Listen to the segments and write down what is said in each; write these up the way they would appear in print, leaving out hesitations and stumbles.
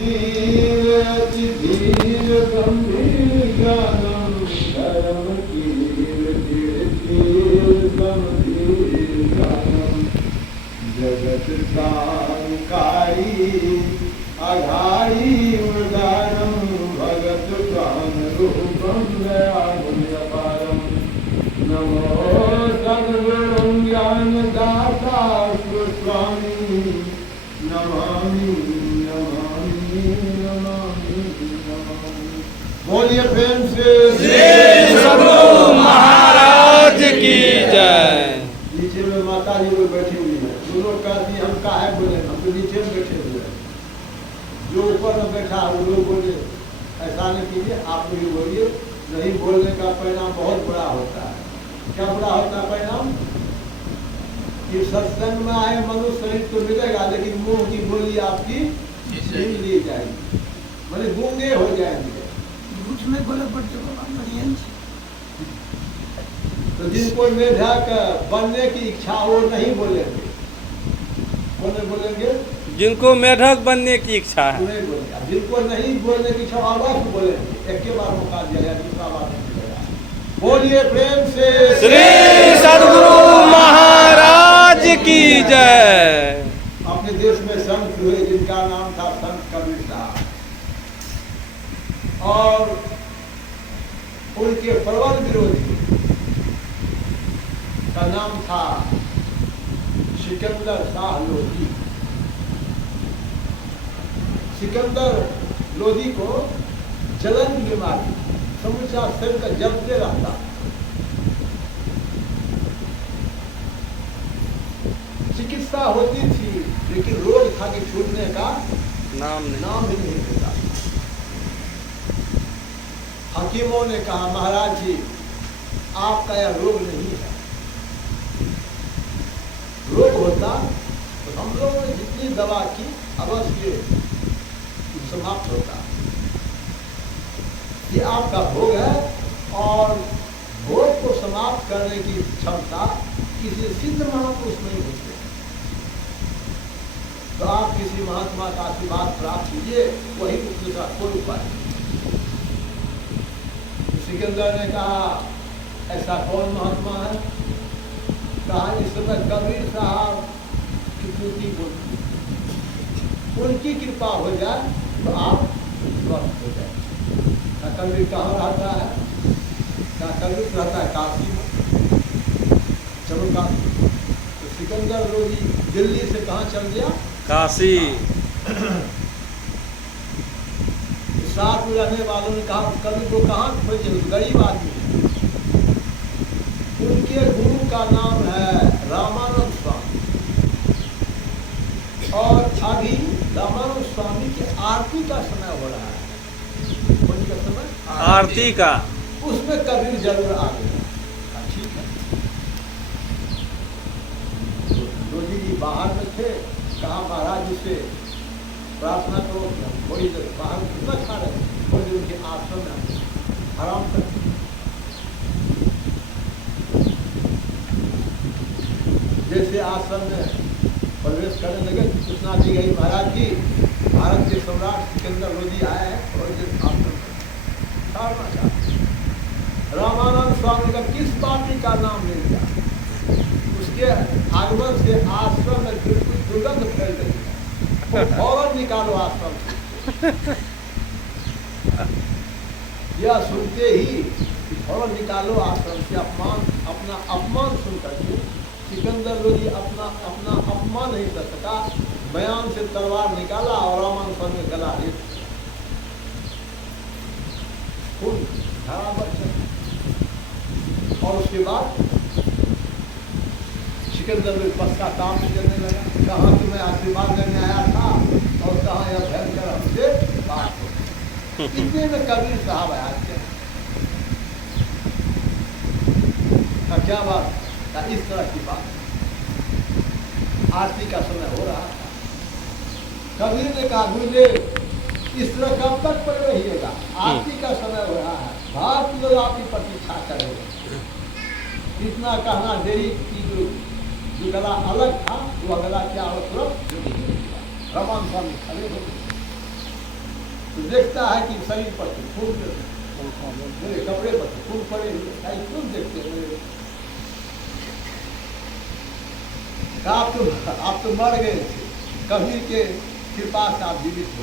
धीर अति धीर गंभीर ज्ञानम धर्म कीर धीर धीर गंभीर ज्ञानम जगत कारी आधारी उदारम भगत प्राण रूपम दयापारम नमो सद्गुरुं ज्ञान दाता स्वामी नमामि नमामि नमामि नमामि। बोलिए प्रेम से श्री सद्गुरु महाराज की जय। नीचे में माता जी लोग बैठी हुई है। जो लोग कहती हम काहे बोले, हम तो नीचे में बैठे हुए हैं। जो ऊपर में बैठा वो लोग बोले ऐसा नहीं कीजिए, आप लोग बोलिए। नहीं बोलने का परिणाम बहुत बुरा होता है। क्या बुरा होता है परिणाम? कि सत्संग में आए मनुष्य शरीर तो मिलेगा, लेकिन मुंह की बोली आपकी छीन ली जाएगी, मतलब गूंगे हो जाएंगे। में बोले बच्चों को तो जिनको मेढक बनने की इच्छा हो नहीं बोलेंगे। बोले बोलेंगे जिनको मेढक बनने की इच्छा है नहीं बोलेंगे। जिनको नहीं बोलने की इच्छा अवश्य बोलेंगे। एक के बार मौका दिया जाए, दूसरा बार नहीं मिलेगा। बोलिए प्रेम से श्री सद्गुरु महाराज की जय। अपने देश में संत हुए जिनका नाम था संत कबीर साहब, और उनके प्रबल विरोधी का नाम था सिकंदर शाह लोधी। सिकंदर लोधी को जलन की बीमारी, समूचा शरीर का जलते रहता। चिकित्सा होती थी, लेकिन रोग था कि छूटने का नाम ही नहीं लेता। हकीमों ने कहा महाराज जी आपका यह रोग नहीं है। रोग होता तो हम लोगों ने जितनी दवा की अवश्य समाप्त होता। ये आपका भोग है, और भोग को समाप्त करने की क्षमता किसी सिद्ध महापुरुष नहीं होती। तो आप किसी महात्मा का आशीर्वाद प्राप्त कीजिए, वही मुक्ति का कोई उपाय नहीं। सिकंदर ने कहा ऐसा कौन महात्मा है? कहा इस समय कबीर साहब की पूर्ति बोलती, उनकी कृपा हो जाए तो आप स्वस्थ हो जाए। कबीर कहाँ रहता है? कबीर रहता है काशी में। चलो काशी। तो सिकंदर लोधी दिल्ली से कहाँ चल गया? काशी। साथ में रहने वालों ने कहा कबीर को कहाँ खोजे, गरीब आदमी है। उनके गुरु का नाम है रामानंद स्वामी, और अभी रामानंद स्वामी की आरती का समय हो रहा है। कौन का समय? आरती का। उसमें कबीर जरूर आ गए। ठीक है। जोधी जी बाहर में थे, कहा महाराज जी से प्रार्थना करो कि हम थोड़ी देर बाहर कितना खा रहे, थोड़ी देर उनके आश्रम में आराम कर। जैसे आश्रम में प्रवेश करने लगे, सूचना दी गई महाराज जी भारत के सम्राट सिकंदर लोधी आए हैं और आश्रम छाड़ना चाहते। रामानंद स्वामी का किस पार्टी का नाम ले लिया, उसके आगमन से आश्रम में बिल्कुल दुर्गंध फैल रही है। फौरन निकालो आश्रम से। यह सुनते ही फौरन निकालो आश्रम से। अपना अपमान सुन करके सिकंदर लोधी अपना अपमान नहीं कर सका, बयान से तलवार निकाला और रामानंद स्वामी में गला रेत खून धारा बच्चा। और उसके बाद सिकंदर लोधी पश्चाताप करने लगा। कहाँ तुम्हें आशीर्वाद लेने आया था और कहाँ यह भयंकर हमसे बात हो। इतने में कबीर साहब आया थे। क्या बात? इस तरह की बात। आरती का समय हो रहा था। कबीर ने कहा गुरुदेव इस तरह कब तक पड़े रहिएगा? आरती का समय हो रहा है, भारत लोग आपकी प्रतीक्षा करेंगे। इतना कहना देरी की, जो गला अलग था वो गला क्या तरफ रमन स्वामी खड़े हो गए। तो देखता है कि शरीर पर तो खून, मेरे कपड़े पर तो खून पड़े हुए, खून देखते हैं मेरे। आप तो मर गए थे, कबीर के कृपा से आप जीवित हो।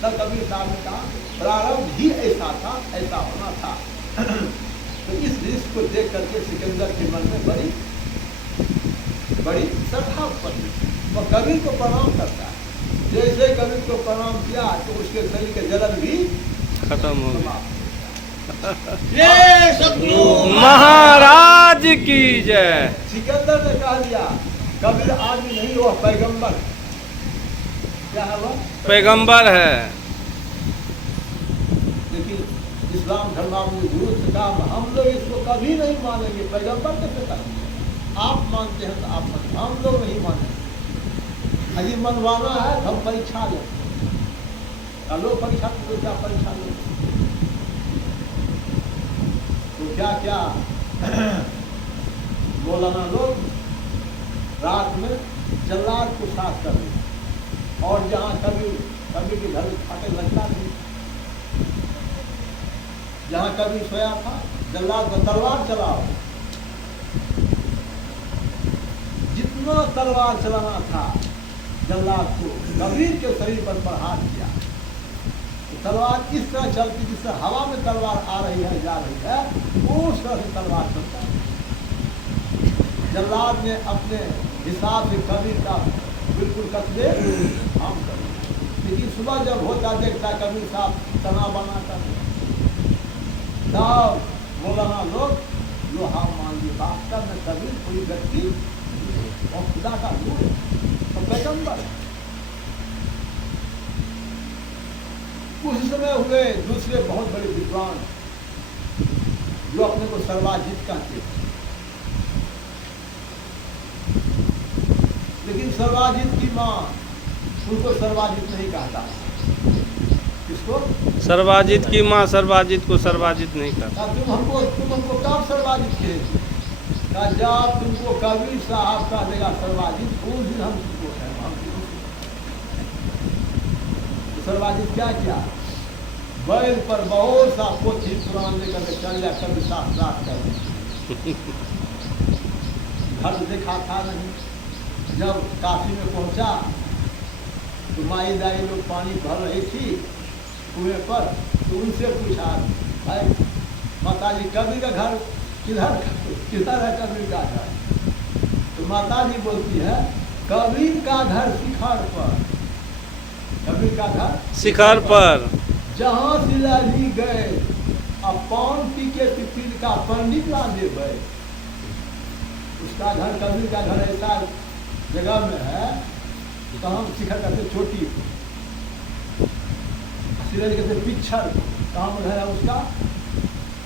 तब कबीर साहब ने कहा प्रारंभ ही ऐसा था, ऐसा होना था। तो इस दृश्य को देख करके सिकंदर के मन में बड़ी श्रद्धा उत्पन्न, वह कबीर को प्रणाम करता है। जैसे कबीर को प्रणाम किया तो उसके शरीर के जलन भी खत्म हो गया। ये सदगुरु महाराज की जय। सिकंदर ने कह दिया कबीर आदमी नहीं, वह पैगंबर। क्या है वह? पैगंबर है। लेकिन इस्लाम धर्मावलंबी गुरु से कहा हम लोग इसको कभी नहीं मानेंगे, पैगंबर कैसे कहेंगे? आप मानते हैं तो आप मानेंगे, हम लोग नहीं मानेंगे। अभी मनवाना है तो हम परीक्षा लें। लोग परीक्षा तो क्या परीक्षा लें? तो क्या क्या मौलाना लोग रात में जल्लाद को साथ कर दिया, और जहाँ कभी के घर में फाटे लगता नहीं, जहाँ कभी सोया था जल्लाद में तलवार चलाओ। जितना तलवार चलाना था जल्लाद को कबीर के शरीर पर प्रहार किया। तो तलवार इस तरह चलती जिससे हवा में तलवार आ रही है जा रही है, उस तरह से तलवार चलता है। जल्लाद ने अपने हिसाब से कबीर का बिल्कुल कत्ले आम कर दिया। लेकिन सुबह जब होता देखता कबीर साहब तना बनाता तब मौलाना लोग लोहा मान ली। वास्तव में कबीर कोई व्यक्ति और खुदा का नूर और पैगंबर। उस समय हुए दूसरे बहुत बड़े विद्वान जो अपने को सर्वाजित कहते थे, लेकिन सर्वाजित की मां उनको सर्वाजित नहीं कहता। किसको? सर्वाजित की माँ सर्वाजित को सर्वाजित नहीं करता। तुम हमको कब सर्वाजित कहेंगे? जब तुमको कबीर साहब का देगा सर्वाजित, उस दिन हम तुमको तो सर्वाजित क्या किया? बैल पर बहुत सा पोथी पुराण लेकर के चल जा कबीर शास्त्रार्थ कर। घर देखा था नहीं। जब काशी में पहुंचा तो माई दाई लोग पानी भर रही थी कुएं पर, तो उनसे पूछा भाई माता जी कबीर का घर किधर है कबीर का घर? तो माता जी बोलती है कबीर का घर शिखर पर। कबीर का घर शिखर पर। जहाँ शिलाजी गए अब पान पी के पिपीर का पंडित ला दे गए। उसका घर कबीर का घर ऐसा जगह में है तो हम शिखर कहते चोटी, शिलाजी कहते पिछड़। कहाँ पर है उसका?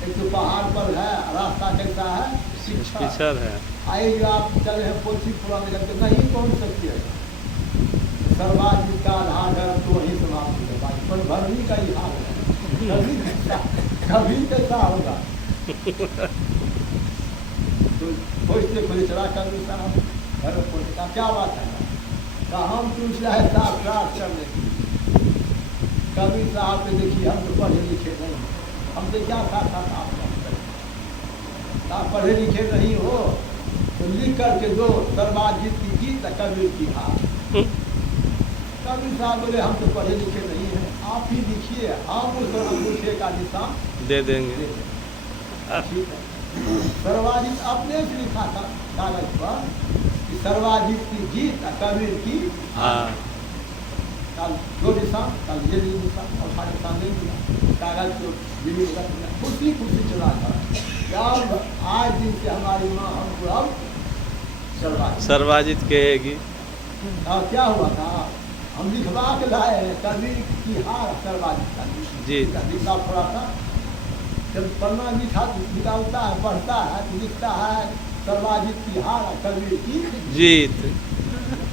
एक तो पहाड़ पर है, रास्ता कैसा है? पिछड़ है। आए जो आप चले हैं पोथी पुराने करके नहीं पहुँच सकती है। सर्वाधिक का आधार है तो वही समाप्त होगा, पर भरनी का ही हाल है। कभी कैसा होगा? तो खोजते खोज चला कबीर साहब घर पहुँचे। का क्या बात है? कहा हम तुमसे है शास्त्रार्थ करने की। कबीर साहब ने देखिए हम तो पढ़े लिखे नहीं, हमसे क्या साथ आप पढ़े लिखे नहीं हो तो लिख करके दो सर्वाजित की जीत कबीर की हार। कबीर साहब बोले हम तो पढ़े लिखे नहीं हैं, आप ही लिखिए, हम उस अंगूठे का निशान दे देंगे। ठीक है। सर्वाजित अपने से लिखा था कागज पर कि सर्वाजित की जीत कबीर की हाँ। कल दो निशान, कल ये निशान और सारे निशान नहीं दिया। कागज को दिल्ली में रख दिया, खुशी खुशी चला था। जब आज दिन से हमारी माँ हमको अब सर्वाजित कहेगी। और क्या हुआ था? हम लिखवा के लाए हैं कबीर की हार सर्वाजित का जी। लिखा थोड़ा सा जब पढ़ना लिखा निकालता है, पढ़ता है तो लिखता है सर्वाजित की हार कबीर की जीत।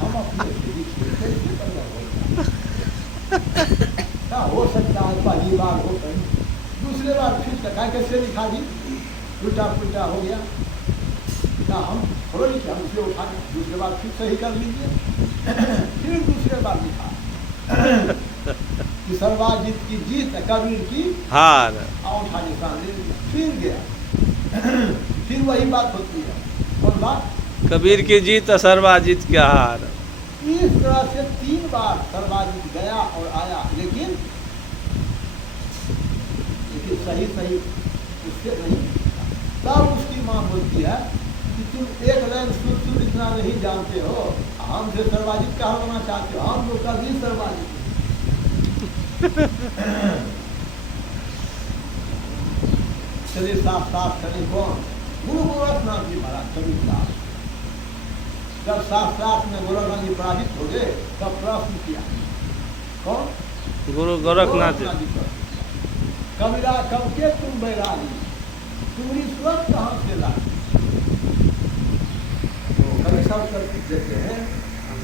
हम अपने से लिखिए कैसे करना होगा? क्या हो सकता है? पहली बार हो गई, दूसरे बार फिर कहा कैसे लिखा जी? उल्टा पुल्टा हो गया। क्या हम थोड़ा लिखे, हम उसे उठा दूसरे बार फिर सही कर लीजिए। फिर दूसरे बार लिखा कि सर्वाजित की जीत है, कबीर की हार। अंगूठा निशान ले लिया, फिर गया। फिर वही बात होती है, कौन बात? कबीर की जीत और सर्वाजित की हार। इस तरह से 3 बार सर्वाजित गया और आया, लेकिन सही उससे नहीं। तब उसकी मां बोलती है कि तुम एक लाइन शुद्ध इतना नहीं जानते हो, हमसे सर्वाजित क्या होना चाहते हो? हम लोग कभी सर्वाजित चलिए साफ करें कौन? गुरु गोरखनाथ जी महाराज कबीर साहब। जब शास्त्रार्थ में गोरखनाथ जी पराजित हो गए तब प्रश्न किया, कौन? गुरु गोरखनाथ जी। जी पर कबीरा कब के तुम बैरागी, तुम्हारी सूरत कहाँ से लाई? तो कवि साहब कर देते हैं,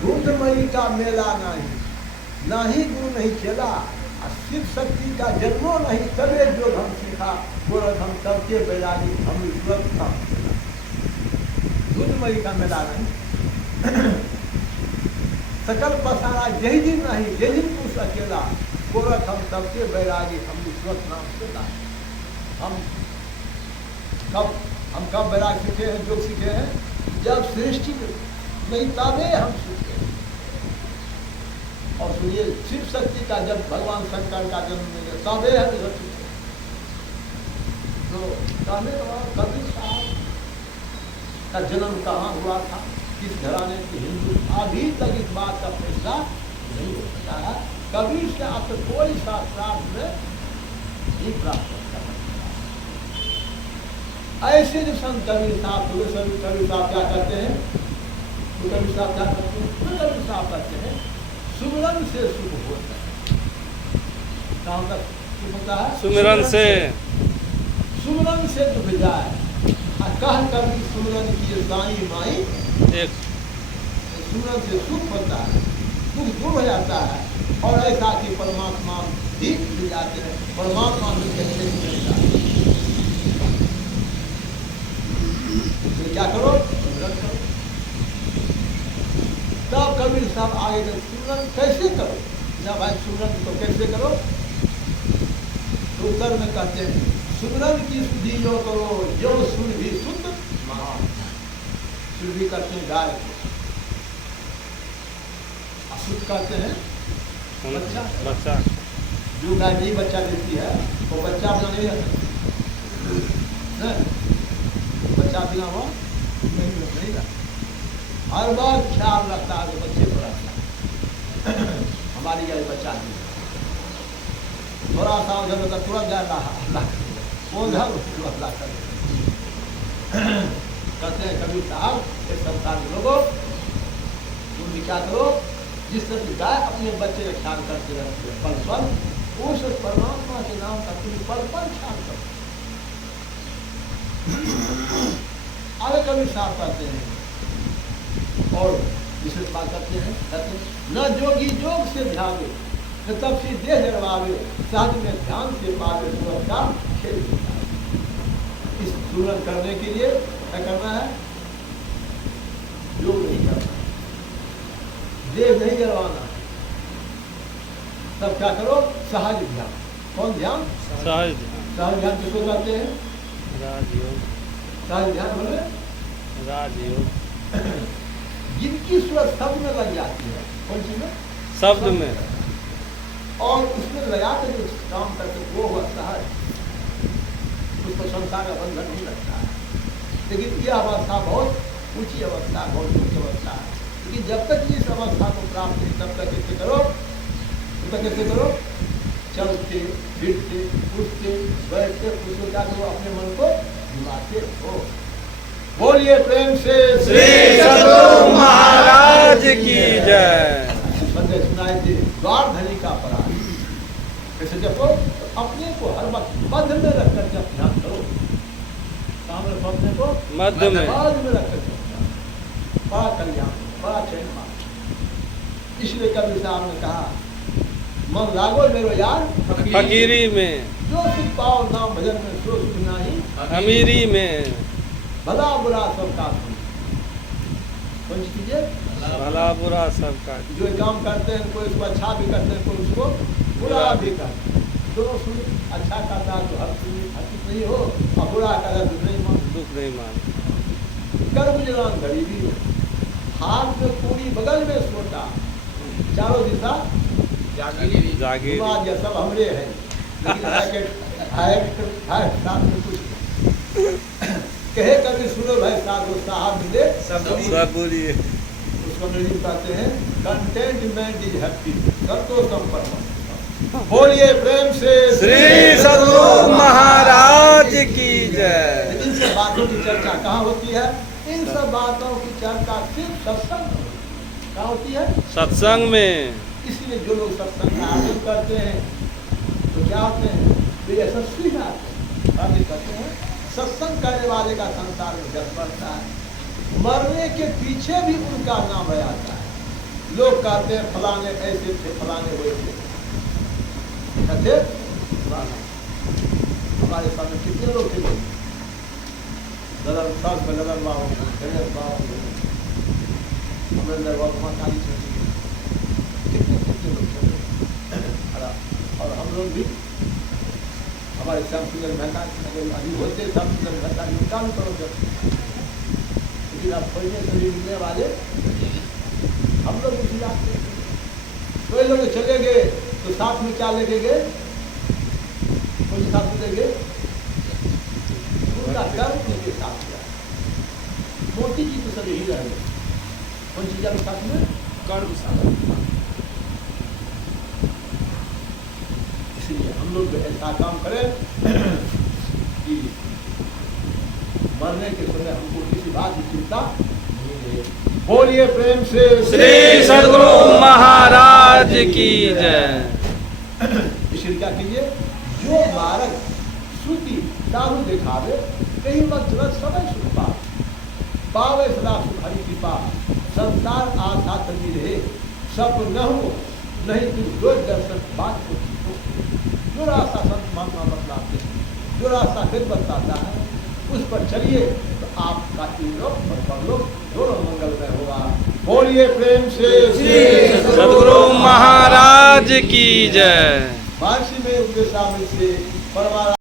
रुद्रमयी का मेला नहीं गुरु नहीं चला, शिव शक्ति का जन्मो नहीं, तबे जो हम सीखा, गोरख हम सबके बैरागी, हम सूरत कहाँ से लाई? रुद्रमयी का मेला नहीं, सकल पसारा यही दिन नहीं, यही दिन कुछ अकेला, गोरख हम सबके बैरागी, हम विश्वत नाम से लाए। हम कब बैराग सीखे हैं, योग सीखे हैं? जब सृष्टि नहीं तबे हम सीखे। और सुनिए, शिव शक्ति का जब भगवान शंकर का जन्म मिले तबे हम इधर सीखे। तो कहने का कबीर साहब का जन्म कहाँ हुआ था, किस घराने के हिंदू, अभी तक इस बात का फैसला नहीं हो सका है। कबीर से आपको कोई शास्त्रार्थ में नहीं प्राप्त होता। ऐसे जो संत कबीर साहब हुए, सभी कबीर साहब क्या करते हैं? तो कबीर साहब क्या करते हैं? तो कबीर साहब करते हैं, सुमिरन से सुख होता है। कहाँ तक सुख होता है? सुमिरन से दुख जाए। कह कबीर सुमिरन की साई माई, एक सुमिरन से सुख होता है, दुख दूर हो जाता है। और ऐसा कि परमात्मा भी मिल जाते हैं, परमात्मा मिल कैसे मिलता है? तो क्या करो? सुमिरन करो। तब कबीर साहब आगे गए, सुमिरन कैसे करो? ना भाई सुमिरन तो कैसे करो? तो उत्तर में कहते हैं, सुमिरन की सुधि जो करो, जो सुर भी शुद्ध महान। सुर भी करते हैं गाय को, अशुद्ध करते हैं बच्चा। जो गाय नहीं बच्चा देती है वो बच्चा अपना नहीं रहता, बच्चा बिना वो नहीं रहता। हर बार ख्याल रखता है, बच्चे को रखता है। हमारी गाय बच्चा नहीं, थोड़ा सा उधर होता तुरंत जाए कहते हैं कबीर साहब, इस संसार के लोगों तुम भी क्या करो, जिस तरह की गाय अपने बच्चे का ख्याल करते रहते हैं पल पल, उस परमात्मा के नाम का तुम पल पल ख्याल करो। आगे कबीर साहब कहते हैं और विशेष बात करते हैं, कहते हैं न जोगी जोग से ध्यावे, न तब से देह जरवावे, सहज में ध्यान से पावे, सूरत का खेल होता है। इस सूरत करने के लिए क्या करना है? योग नहीं करना, देह नहीं जरवाना। तब क्या करो? सहज ध्यान। कौन ध्यान? सहज ध्यान किसको कहते हैं? राजयोग। सहज ध्यान बोले राजयोग। जिनकी सूरत शब्द में लग जाती है, कौन सी में? शब्द में, और उसमें लगा कर जो काम करते वो हुआ सहज, उसको संसार का बंधन नहीं लगता है। लेकिन यह अवस्था बहुत ऊंची अवस्था, बहुत ऊंची अवस्था है। लेकिन जब तक इस अवस्था को प्राप्त नहीं, तब तक कैसे करो? तब तक कैसे करो? चलते फिरते उठते बैठते उसको क्या करो? अपने मन को घुमाते हो। बोलिए प्रेम से श्री सद्गुरु महाराज की जय। बंदे सुनाई दे द्वार धनी का अपराध। कैसे जपो? अपने को हर वक्त मध्य में रख कर जब ध्यान करो। काम रखो अपने को मध्य में रख कर, बड़ा कल्याण, बड़ा चैन मान। इसलिए कबीर साहब ने कहा, मन लागो मेरो यार फकीरी में, जो सुख पाओ नाम भजन में, सो सुख नहीं अमीरी में, भला बुरा सबका सुन। कौन सी चीजें? भला बुरा सबका। जो काम करते हैं कोई उसको अच्छा भी करते हैं, कोई उसको बुरा भी करता। दोनों सुन, अच्छा करता तो हर सुनी हकीक नहीं हो, और बुरा करता तो नहीं मान। दुख नहीं मान। कर्म जलान गरीबी हो, हाथ में पूरी बगल में सोटा, चारों दिशा जागीर समाज या सब हमरे हैं, लेकिन है साथ में कुछ कहे कभी सुनो भाई साधु साहब मिले सब बोलिए। उसको अंग्रेजी में कहते हैं कंटेंटमेंट इज हैप्पी, संतोषम परम। बोलिए प्रेम से श्री सद्गुरु महाराज की जय। इन सब बातों की चर्चा कहाँ होती है? इन सब बातों की चर्चा सिर्फ सत्संग में होती है। कहाँ होती है? सत्संग में। इसलिए जो लोग सत्संग का आयोजन करते हैं तो क्या होते हैं? वे यशस्वी में आते हैं, करते हैं। सत्संग करने वाले का संसार में जस बढ़ता है, मरने के पीछे भी उनका नाम रह जाता है। लोग कहते हैं फलाने ऐसे थे, फलाने हुए थे, कहते फलाना। हमारे सामने कितने लोग थे, ललन सब ललन बाबू, गणेश बाबू, अमरिंदर बाबू, काली चौधरी, कितने लोग थे। और हम लोग भी हमारे श्याम सुंदर मेहता अभी होते, श्याम सुंदर मेहता उनका भी करो जब, लेकिन अब खोजने से मिलने वाले हम लोग उसी रास्ते। कोई लोग चले गए तो साथ में क्या लेके गए? कोई साथ में ले गए पूरा कर्म लेके साथ गया। मोती जी तो सब यही रह गए, कौन चीज के साथ में? कर्म साथ। इसलिए हम लोग ऐसा काम करें कि मरने के समय हमको किसी बात की चिंता नहीं रहे। बोलिए प्रेम से श्री सद्गुरु महाराज की जय। इसलिए क्या कीजिए, जो मार्ग श्रुति साधु दिखावे, कहीं मत तुरंत समय सुख पावे सदा सुख हरि कृपा, संसार आशा तभी रहे, सब न हो नहीं तू रोज दर्शन बात को। जो रास्ता संत महात्मा बतलाते हैं, जो रास्ता फिर बताता है, उस पर चलिए तो आपका परलोक दोनों मंगलमय होगा। बोलिए प्रेम से श्री सद्गुरु महाराज की जय। महर्षि में उपदेशामृत से परमारा